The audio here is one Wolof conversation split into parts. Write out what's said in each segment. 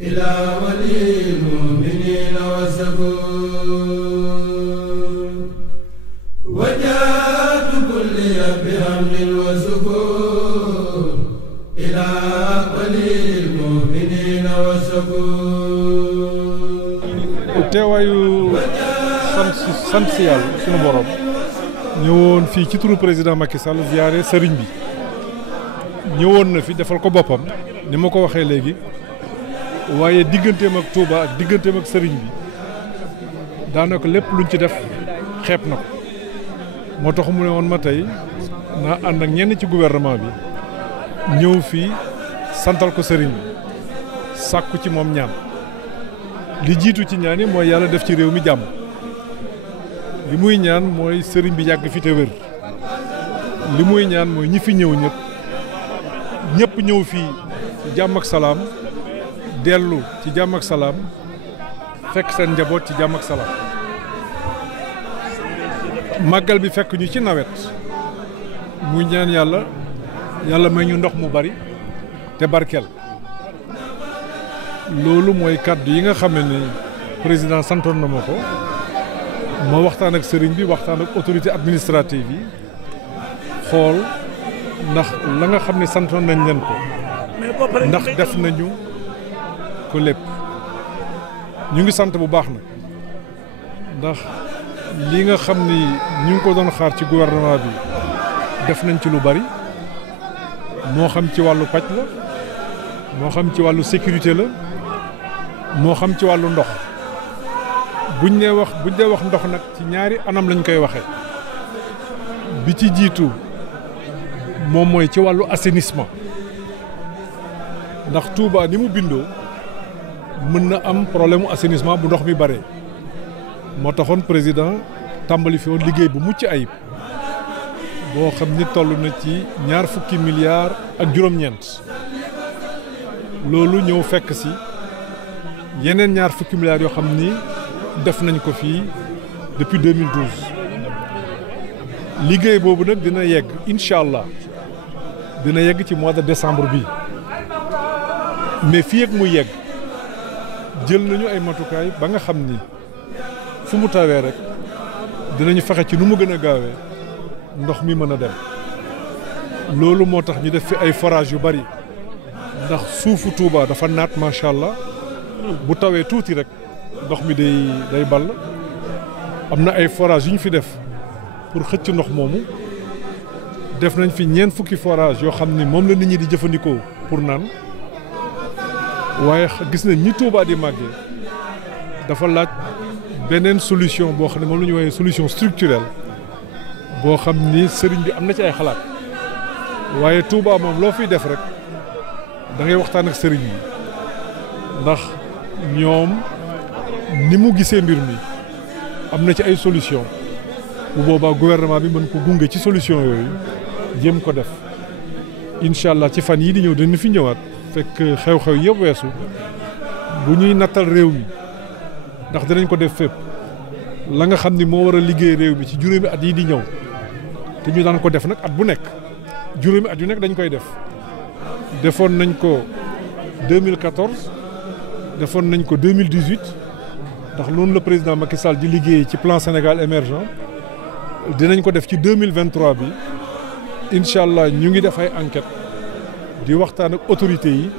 إلى ولي المؤمنين والسكون وجاءت كلي بحمد وسكون إلى ولي المؤمنين والسكون teewaayu sant si yàlla sunu borom ñëwoon fii ci turu président Macky Sall ziyaare sëriñ bi ñëwoon na fi defal ko boppam ni ma ko waxee léegi waaye digganteem ak Touba ak digganteem ak sëriñ bi daanaka lépp luñ ci def xeeb na ko moo tax mu ne woon ma tey naa ànd ak ñenn ci gouvernement bi ñëw fii santal ko sëriñ bi sàkku ci moom ñaan li jiitu ci ñaan yi mooy yàlla def ci réew mi jàmm li muy ñaan mooy sëriñ bi yàgg fi te wér li muy ñaan mooy ñi fi ñëw ñëpp ñëw fii ci jàmm ak salaam dellu ci jàmm ak salaam fekk seen njaboot ci jàmm ak salaam màggal bi fekk ñu ci nawet muy ñaan yàlla may ñu ndox mu bari te barkeel loolu mooy kàddu yi nga xam ne président santoon na ma ko ma waxtaan ak sëriñ bi waxtaan ak autorité administrative yi xool ndax la nga xam ne santoon nañ leen ko ndax def nañu ko lépp ñu ngi sant bu baax nag ndax li nga xam ni ñu ngi ko doon xaar ci gouvernement bi def nañ ci lu bari moo xam ci wàllu paj la moo xam ci wàllu sécurité la moo xam ci wàllu ndox buñ dee wax ndox nag ci ñaari anam lañ koy waxee bi ci jiitu moom mooy ci wàllu assainissement ndax Touba ni mu bindoo mën na am problème mu assainissement bu ndox mi bare moo taxoon président tàmbali fi woon liggéey bu mucc ayib boo xam ni toll na ci 20 milliards ak juróom-ñeent loolu ñëw fekk si yeneen 20 milliards yoo xam ni def nañ ko fii depuis 2012 liggéey boobu nag dina yegg incha allah dina yegg ci mois de décembre bi mais fii ak muy yegg jël nañu ay matukaay ba nga xam ni fu mu tawee rek dinañu fexe ci nu mu gën a gaawee ndox mi mën a dem loolu moo tax ñu def fi ay forage yu bari ndax suufu Touba dafa naat macha allah bu tawee tuuti rek ndox mi day ball am na ay forage yu ñu fi def pour xëcc ndox moomu def nañ fi 40 forage yoo xam ni moom la nit ñi di jëfandikoo pour naan waaye gis nañ ñi Touba di màggee dafa laaj beneen solution boo xam ne moom la ñu woowee solution structurelle boo xam ni sëriñ bi am na ci ay xalaat waaye Touba moom loo fiy def rek da ngay waxtaan ak sëriñ bi ndax ñoom ni mu gisee mbir mi am na ci ay solution bu boobaa gouvernement bi mën ko gunge ci solution yooyu jéem ko def incha allah ci fan yii di ñëw dañu fi ñëwaat fekk xew-xew yëpp weesu bu ñuy nattal réew mi ndax dinañ ko def fépp la nga xam ni moo war a liggéey réew mi ci juróomi at yi di ñëw te ñu daan ko def nag at bu nekk juróomi at yu nekk dañ koy def defoon nañ ko 2014 defoon nañ ko 2018 ndax noonu la président Macky Sall di liggéey ci plan Sénégal émergent dinañ ko def ci 2023 bi incha allah ñu ngi def ay enquête di waxtaan ak autorités yi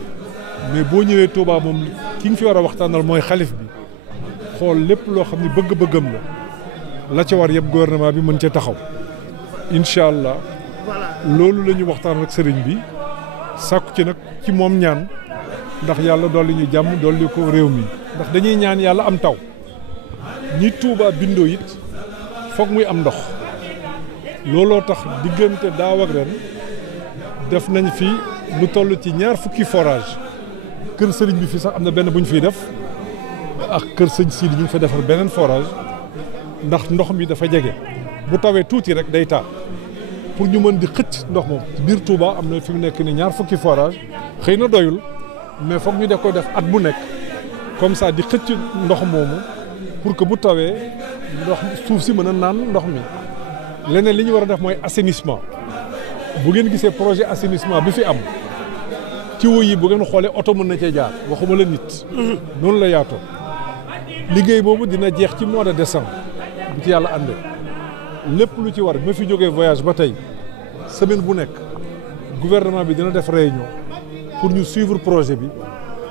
mais boo ñëwee Touba moom ki nga fi war a waxtaanal mooy xalif bi xool lépp loo xam ne bëgg-bëggam la ca war yëpp gouvernement bi mën cee taxaw incha allah loolu la ñu waxtaan ak sëriñ bi sàkku ci nag ci moom ñaan ndax yàlla dolli ñu jàmm dolli ko réew mi ndax dañuy ñaan yàlla am taw ñi Touba bindoo it foog muy am ndox looloo tax diggante daaw ak ren def nañ fi lu toll ci 20 forage kër sëriñ bi fi sax am na benn bu ñu fiy def ak kër sëñ Sidi ñu ngi fa defar beneen forage ndax ndox mi dafa jege bu tawee tuuti rek day taa pour ñu mën di xëcc ndox moom biir Touba am na fi mu nekk ni 20 forage xëy na doyul mais foog ñu def ko def at bu nekk comme ça di xëcc ndox moomu pour que bu tawee ndox suuf si mën a naan ndox mi leneen li ñu war a def mooy assainissement bu ngeen gisee projet assainissement bi fi am tiwo yi bu ngeen xoolee oto mën na cee jaar waxuma la nit. noonu la yaatoo liggéey boobu dina jeex ci mois de décembre bu ci yàlla àndee lépp lu ci war bi ma fi jógee voyage ba tey semaine bu nekk gouvernement bi dina def réunion pour ñu suivre projet bi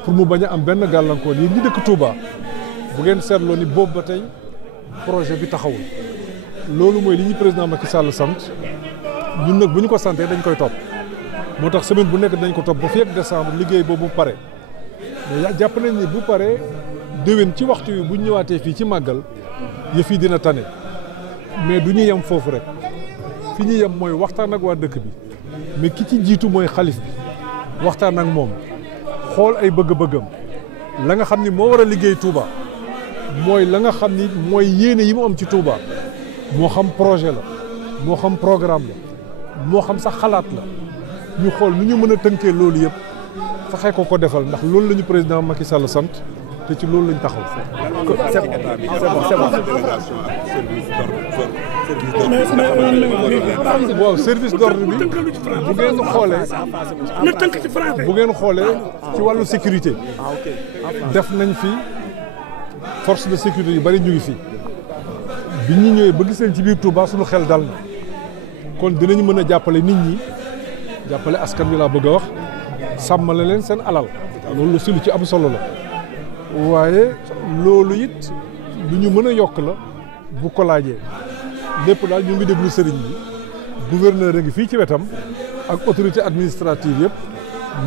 pour mu bañ a am benn gàllankoor yéen ñi dëkk Touba bu ngeen seetloo ni boobu ba tey projet bi taxawul loolu mooy li ñu président Macky Sall sant ñun nag bu ñu ko santee dañ koy topp moo tax semaine bu nekk dañ ko topp ba fi ak décembre liggéey boobu pare mais jàpp nañ ni bu paree déwén ci waxtu wi bu ñu ñëwaatee fii ci màggal yëf yi dina tane mais du ñu yem foofu rek fi ñu yem mooy waxtaan ak waa dëkk bi mais ki ci jiitu mooy xalif bi waxtaan ak moom xool ay bëgg-bëggam la nga xam ni moo war a liggéey Touba mooy la nga xam ni mooy yéene yi mu am ci Touba moo xam projet la moo xam programme la moo xam sax xalaat la ñu xool nu ñu mën a tënkee loolu yëpp fexe ko defal ndax loolu la ñu président Macky Sall sant te ci loolu lañ taxaw. waaw service d'ordre bi bu ngeen xoolee ci wàllu sécurité def nañ fi force de sécurité yu bari ñu ngi fi bi ñu ñëwee ba gis leen ci biir Touba suñu xel dal na kon dinañu mën a jàppale nit ñi jàppale askan wi laa bëgg a wax sàmmale leen seen alal loolu si lu ci am solo la. waaye loolu it lu ñu mën a yokk la bu ko laajee lépp daal ñu ngi déglu sëriñ bi gouverneur a ngi fii ci wetam ak autorité administrative yëpp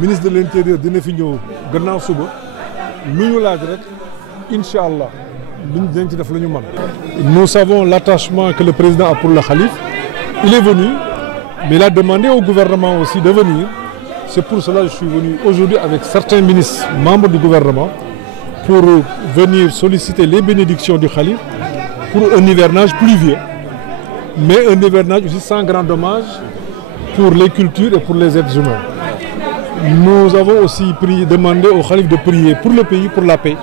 ministre de l'intérieur dina fi ñëw gannaaw suba lu ñu laaj rek incha allah luñ dinañ ci def la ñu mën. Nous savons l'attachement que le président a pour le khalife. Il est venu mais il a demandé au gouvernement aussi de venir. C'est pour cela que je suis venu aujourd'hui avec certains ministres membres du gouvernement pour venir solliciter les bénédictions du khalife pour un hivernage pluvieux, mais un hivernage aussi sans grand dommage pour les cultures et pour les êtres humains. Nous avons aussi demandé au khalife de prier pour le pays, pour la paix,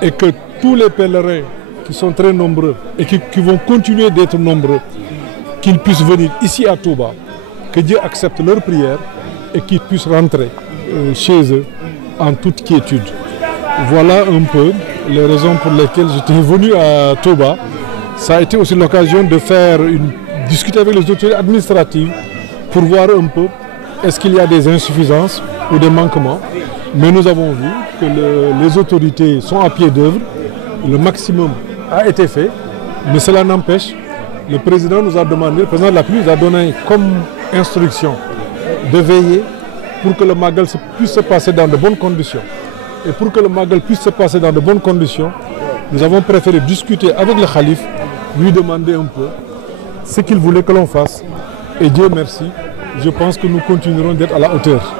et que tous les pèlerins qui sont très nombreux et qui vont continuer d'être nombreux, qu'ils puissent venir ici à Touba, que Dieu accepte leurs prières et qu'ils puissent rentrer chez eux en toute quiétude. Voilà un peu les raisons pour lesquelles j'étais venu à Touba. Ça a été aussi l'occasion de discuter avec les autorités administratives pour voir un peu est-ce qu'il y a des insuffisances ou des manquements. Mais nous avons vu que les autorités sont à pied d'œuvre. Le maximum a été fait. Mais cela n'empêche, le président nous a demandé, le président de la République nous a donné comme instruction de veiller pour que le Magal puisse se passer dans de bonnes conditions. Et pour que le Magal puisse se passer dans de bonnes conditions, nous avons préféré discuter avec le khalife, lui demander un peu ce qu'il voulait que l'on fasse. Et Dieu merci, je pense que nous continuerons d'être à la hauteur.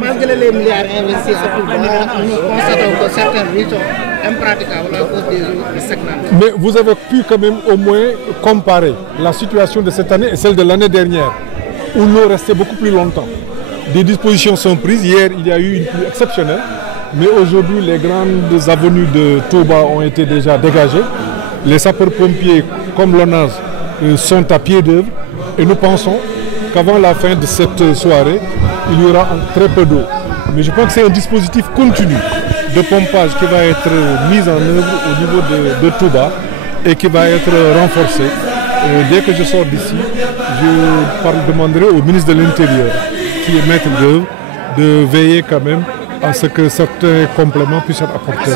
Malgré les milliards investis à Touba, nous constatons que certaines rues sont impraticables à cause des eaux stagnantes. Mais vous avez pu quand même au moins comparer la situation de cette année et celle de l'année dernière, où l'eau restait beaucoup plus longtemps. Des dispositions sont prises. Hier, il y a eu une pluie exceptionnelle. Mais aujourd'hui, les grandes avenues de Touba ont été déjà dégagées. Les sapeurs-pompiers, comme l'ONAS, sont à pied d'œuvre. Et nous pensons qu'avant la fin de cette soirée, il y aura très peu d'eau. Mais je pense que c'est un dispositif continu de pompage qui va être mis en œuvre au niveau de Touba et qui va être renforcé. Dès que je sors d'ici, je demanderai au ministre de l'Intérieur, qui est maître d'œuvre, de veiller quand même à ce que certains compléments puissent être apportés.